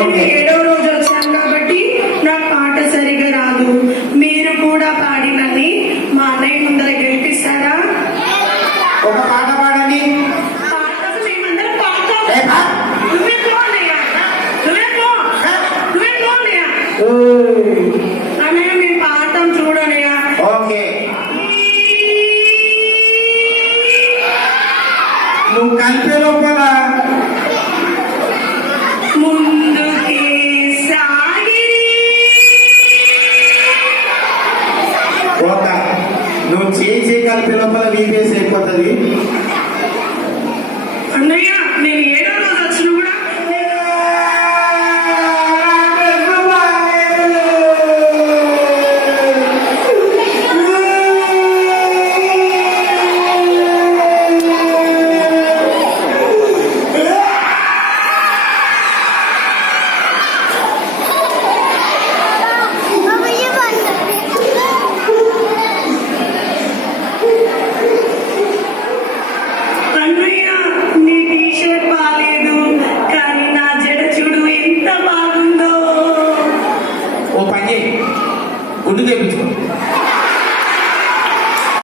Okay. 7వ రోజు వచ్చాను కాబట్టి నాకు పాట సరిగా రాదు. మీరు కూడా పాడినని మా అన్నయ్య ముందర గెలిపిస్తారా? ఒక పాట పాడండి. పాటకు మేమందరం పాడతాం. ఏ పా? నువ్వే పో అన్నయ్య. నువ్వే పో. నువ్వే పో అన్నయ్య. అన్నయ్య మేము పాడతాం చూడన్నయ్య. ఓకే. నువ్వు కలిపే లోపల ముందుకే సాగిరి. ఒక నువ్వు చేసి కలిపే లోపల వీపేసి అయిపోతుంది. అన్నయ్య నేను 7వ రోజు వచ్చిన కూడా అన్నయ్య నీ టీషర్ట్ బాగాలేదు కానీ నా జడ చూడు ఎంత బాగుందో. ఓ పని చేయి, గుడ్డు తెప్పించుకో.